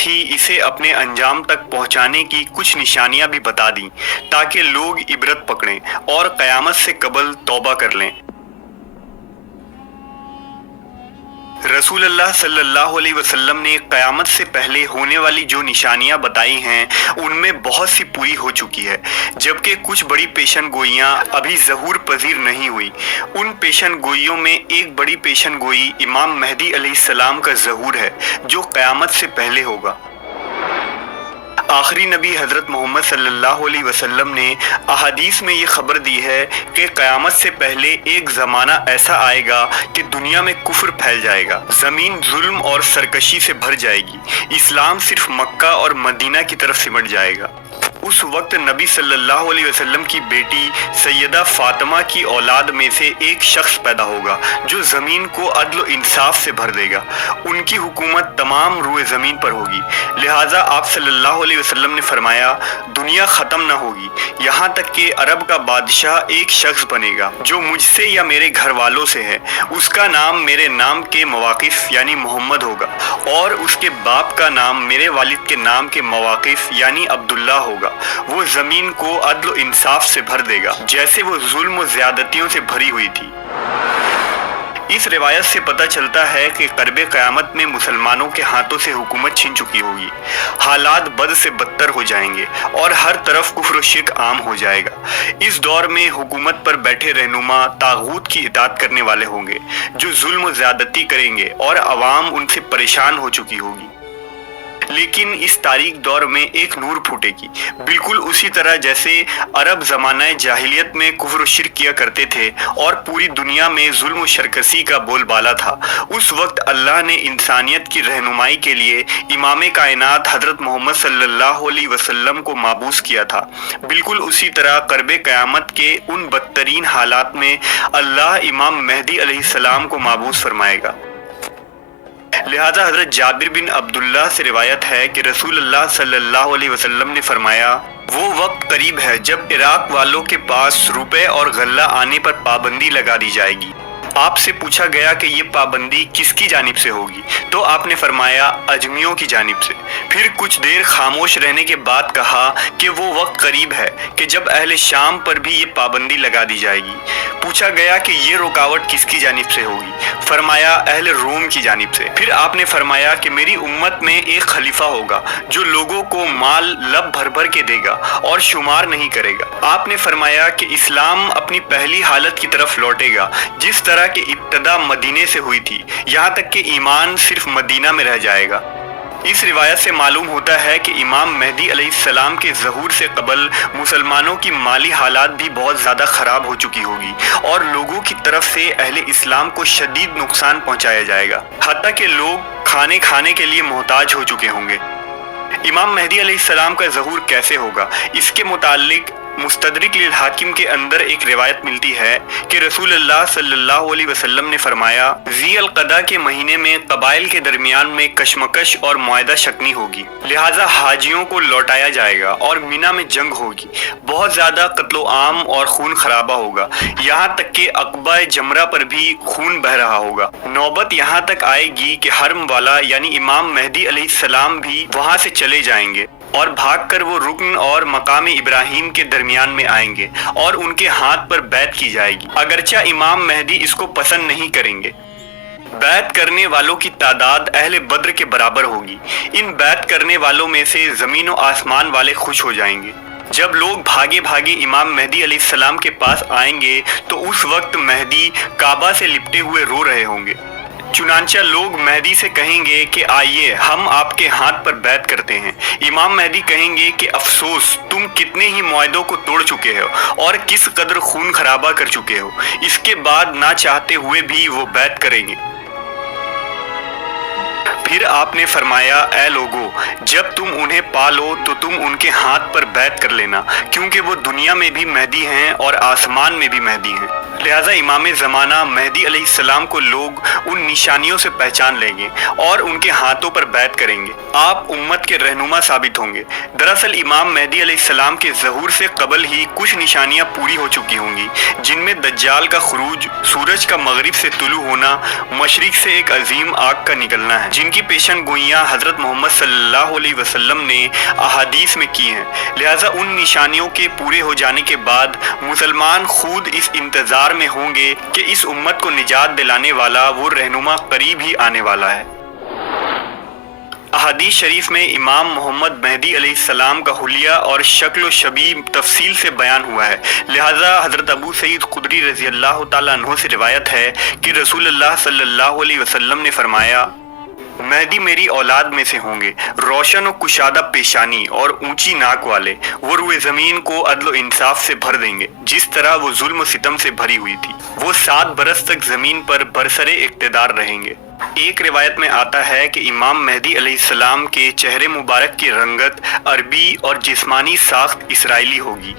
साथ ही इसे अपने अंजाम तक पहुंचाने की कुछ निशानियां भी बता दी ताकि लोग इबरत पकड़ें और क़यामत से कबल तौबा कर लें। रसूलुल्लाह सल्लल्लाहु अलैहि वसल्लम ने क़यामत से पहले होने वाली जो निशानियां बताई हैं उनमें बहुत सी पूरी हो चुकी है, जबकि कुछ बड़ी पेशन गोइयाँ अभी ज़हूर पजीर नहीं हुई। उन पेशन गोइयों में एक बड़ी पेशन गोई इमाम मेहदी अलैहिस्सलाम का ज़हूर है जो क़यामत से पहले होगा। आखिरी नबी हज़रत मोहम्मद सल्लल्लाहु अलैहि वसल्लम ने अहादीस में ये खबर दी है कि क़यामत से पहले एक ज़माना ऐसा आएगा कि दुनिया में कुफ्र फैल जाएगा, ज़मीन जुल्म और सरकशी से भर जाएगी, इस्लाम सिर्फ मक्का और मदीना की तरफ सिमट जाएगा। उस वक्त नबी सल्लल्लाहु अलैहि वसल्लम की बेटी सैयदा फातिमा की औलाद में से एक शख्स पैदा होगा जो ज़मीन को अदल इंसाफ से भर देगा। उनकी हुकूमत तमाम रूए ज़मीन पर होगी। लिहाजा आप सल्लल्लाहु अलैहि वसल्लम ने फरमाया, दुनिया ख़त्म न होगी यहाँ तक कि अरब का बादशाह एक शख्स बनेगा जो मुझसे या मेरे घर वालों से है। उसका नाम मेरे नाम के मवाक़िफ़ यानी मोहम्मद होगा और उसके बाप का नाम मेरे वालिद के नाम के मवाक़िफ़ यानी अब्दुल्ला होगा। वो ज़मीन को अदल इंसाफ से भर देगा जैसे वो जुल्म और ज़्यादतियों से भरी हुई थी। इस रिवायत से पता चलता है कि क़र्ब क़यामत में मुसलमानों के हाथों से हुकूमत छिन चुकी होगी, हालात बद से बदतर हो जाएंगे और हर तरफ कुफ्र और शिर्क आम हो जाएगा। इस दौर में हुकूमत पर बैठे रहनुमा तागूत की इताअत करने वाले होंगे जो जुल्म और ज़्यादती करेंगे और अवाम उनसे परेशान हो चुकी होगी। लेकिन इस तारीख दौर में एक नूर फूटेगी, बिल्कुल उसी तरह जैसे अरब ज़माना जाहिलियत में कुफ्र शिर्क किया करते थे और पूरी दुनिया में जुल्म शरकसी का बोलबाला था। उस वक्त अल्लाह ने इंसानियत की रहनुमाई के लिए इमाम कायनात हज़रत मोहम्मद सल्लल्लाहु अलैहि वसल्लम को माबूस किया था। बिल्कुल उसी तरह क़र्ब क़यामत के उन बदतरीन हालात में अल्लाह इमाम मेहदी अलैहिस्सलाम को माबूस फरमाएगा। लिहाजा हज़रत जाबिर बिन अब्दुल्लाह से रिवायत है कि रसूलुल्लाह सल्लल्लाहु अलैहि वसल्लम ने फरमाया, वो वक्त करीब है जब इराक वालों के पास रुपए और गल्ला आने पर पाबंदी लगा दी जाएगी। आपसे पूछा गया कि ये पाबंदी किसकी जानिब से होगी, तो आपने फरमाया अजमियों की जानिब से। फिर कुछ देर खामोश रहने के बाद कहा कि वो वक्त करीब है कि जब अहले शाम पर भी ये पाबंदी लगा दी जाएगी। पूछा गया कि ये रुकावट किसकी जानिब से होगी, फरमाया अहले रोम की जानिब से। फिर आपने फरमाया कि मेरी उम्मत में एक खलीफा होगा जो लोगों को माल लब भर भर के देगा और शुमार नहीं करेगा। आपने फरमाया कि इस्लाम अपनी पहली हालत की तरफ लौटेगा जिस तरह कि इब्तदा मदीने से हुई थी, यहाँ तक कि ईमान सिर्फ मदीना में रह जाएगा। इस रिवायत से मालूम होता है कि इमाम मेहदी अलैहिस्सलाम के ज़हूर से कबल मुसलमानों की माली हालात भी बहुत ज़्यादा ख़राब हो चुकी होगी और लोगों की तरफ से अहले इस्लाम को शदीद नुकसान पहुँचाया जाएगा, हत्ता कि लोग खाने के लिए मोहताज हो चुके होंगे। इमाम मेहदी अलैहिस्सलाम का ज़हूर कैसे होगा, इसके मुताल्लिक मुस्तदरिक लिल हाकिम के अंदर एक रिवायत मिलती है कि रसूलुल्लाह सल्लल्लाहु अलैहि वसल्लम ने फरमाया, ज़ी अल क़दा के महीने में कबाइल के दरमियान में कशमकश और मुआहदा शकनी होगी, लिहाजा हाजियों को लौटाया जाएगा और मिना में जंग होगी। बहुत ज़्यादा कत्लो आम और खून खराबा होगा, यहाँ तक कि अक़बा जमरा पर भी खून बह रहा होगा। नौबत यहाँ तक आएगी कि हरम वाला यानी इमाम मेहदी अलैहिस्सलाम भी वहाँ से चले जाएंगे और भागकर वो रुकन और मकाम इब्राहिम के दरमियान में आएंगे और उनके हाथ पर बैत की जाएगी, अगरचा इमाम मेहदी इसको पसंद नहीं करेंगे। बैत करने वालों की तादाद अहले बद्र के बराबर होगी। इन बैत करने वालों में से ज़मीन और आसमान वाले खुश हो जाएंगे। जब लोग भागे भागे इमाम मेहदी अलैहिस्सलाम के पास आएंगे तो उस वक्त मेहदी काबा से लिपटे हुए रो रहे होंगे। चुनांचा लोग मेहदी से कहेंगे कि आइए हम आपके हाथ पर बैत करते हैं। इमाम मेहदी कहेंगे कि अफसोस, तुम कितने ही मुआहदों को तोड़ चुके हो और किस कदर खून खराबा कर चुके हो। इसके बाद ना चाहते हुए भी वो बैत करेंगे। फिर आपने फरमाया, ऐ लोगो, जब तुम उन्हें पालो तो तुम उनके हाथ पर बैत कर लेना, क्योंकि वो दुनिया में भी मेहदी हैं और आसमान में भी मेहदी हैं। लिहाजा इमाम ज़माना मेहदी अलैहिस्सलाम को लोग उन निशानियों से पहचान लेंगे और उनके हाथों पर बैत करेंगे। आप उम्मत के रहनुमा साबित होंगे। दरअसल इमाम मेहदी अलैहिस्सलाम के ज़हूर से कबल ही कुछ निशानियां पूरी हो चुकी होंगी, जिनमें दज्जाल का खुरूज, सूरज का मगरिब से तुलू होना, मशरिक से एक अजीम आग का निकलना है, जिनकी पेशन गोइयां हज़रत मोहम्मद सल्लल्लाहु अलैहि वसल्लम ने अहादीस में की हैं। लिहाजा उन निशानियों के पूरे हो जाने के बाद मुसलमान खुद इस इंतज़ार में होंगे कि इस उम्मत को निजात दिलाने वाला वो रहनुमा करीब ही आने वाला है। अहादीस शरीफ में इमाम मोहम्मद मेहदी अलैहिस्सलाम का हुलिया और शक्ल व शबीह तफसील से बयान हुआ है। लिहाजा हज़रत अबू सईद खुदरी रज़ी अल्लाह तआला अन्हु से रिवायत है कि रसूलुल्लाह सल्लल्लाहु अलैहि वसल्लम ने फरमाया, मेहदी मेरी औलाद में से होंगे, रोशन और कुशादा पेशानी और ऊंची नाक वाले। वो रुए ज़मीन को अदल व इंसाफ से भर देंगे जिस तरह वो जुल्म सितम से भरी हुई थी। वो 7 बरस तक ज़मीन पर बरसरे इक़्तिदार रहेंगे। एक रिवायत में आता है कि इमाम मेहदी अलैहिस्सलाम के चेहरे मुबारक की रंगत अरबी और जिस्मानी साख्त इसराइली होगी।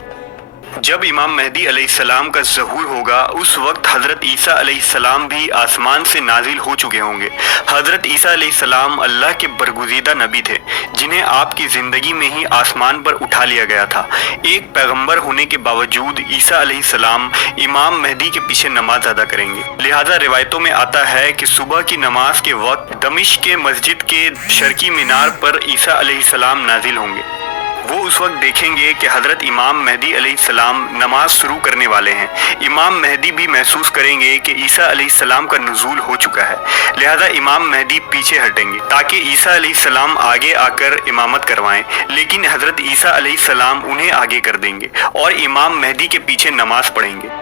जब इमाम मेहदी अलैहिस्सलाम का ज़हूर होगा उस वक्त हज़रत ईसा अलैहिस्सलाम भी आसमान से नाजिल हो चुके होंगे। हज़रत ईसा अलैहिस्सलाम अल्लाह के बरगुज़ीदा नबी थे, जिन्हें आपकी ज़िंदगी में ही आसमान पर उठा लिया गया था। एक पैगंबर होने के बावजूद ईसा अलैहिस्सलाम इमाम मेहदी के पीछे नमाज अदा करेंगे। लिहाजा रिवायतों में आता है कि सुबह की नमाज के वक्त दमिश्क के मस्जिद के शर्की मीनार पर ईसा अलैहिस्सलाम नाजिल होंगे। वो उस वक्त देखेंगे कि हज़रत इमाम मेहदी अलैहिस्सलाम नमाज शुरू करने वाले हैं। इमाम मेहदी भी महसूस करेंगे कि ईसा अलैहिस्सलाम का नुज़ूल हो चुका है। लिहाजा इमाम मेहदी पीछे हटेंगे ताकि ईसा अलैहिस्सलाम आगे आकर इमामत करवाएं, लेकिन हज़रत ईसा अलैहिस्सलाम उन्हें आगे कर देंगे और इमाम मेहदी के पीछे नमाज पढ़ेंगे।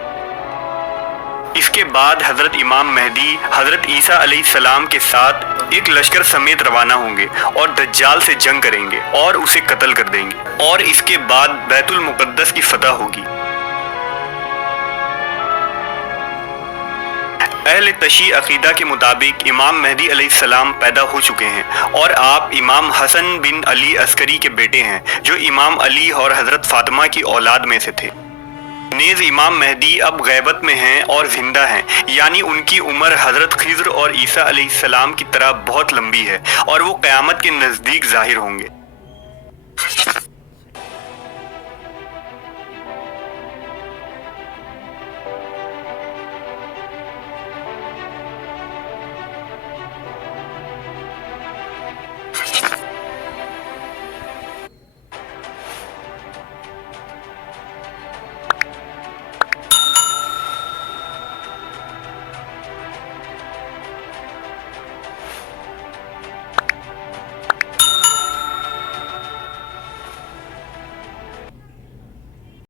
इसके बाद हज़रत इमाम मेहदी हज़रत ईसा अलैहिस्सलाम के साथ एक लश्कर समेत रवाना होंगे और दज्जाल से जंग करेंगे और उसे कत्ल कर देंगे और इसके बाद बैतुल मुक़द्दस की फतह होगी। अहले तशी अकीदा के मुताबिक इमाम मेहदी अलैहिस्सलाम पैदा हो चुके हैं और आप इमाम हसन बिन अली अस्करी के बेटे हैं, जो इमाम अली और हज़रत फ़ातिमा की औलाद में से थे। नेज़ इमाम मेहदी अब गैबत में हैं और जिंदा हैं, यानी उनकी उम्र हज़रत खिज़्र और ईसा अलैहिस्सलाम की तरह बहुत लंबी है और वो क़यामत के नज़दीक ज़ाहिर होंगे।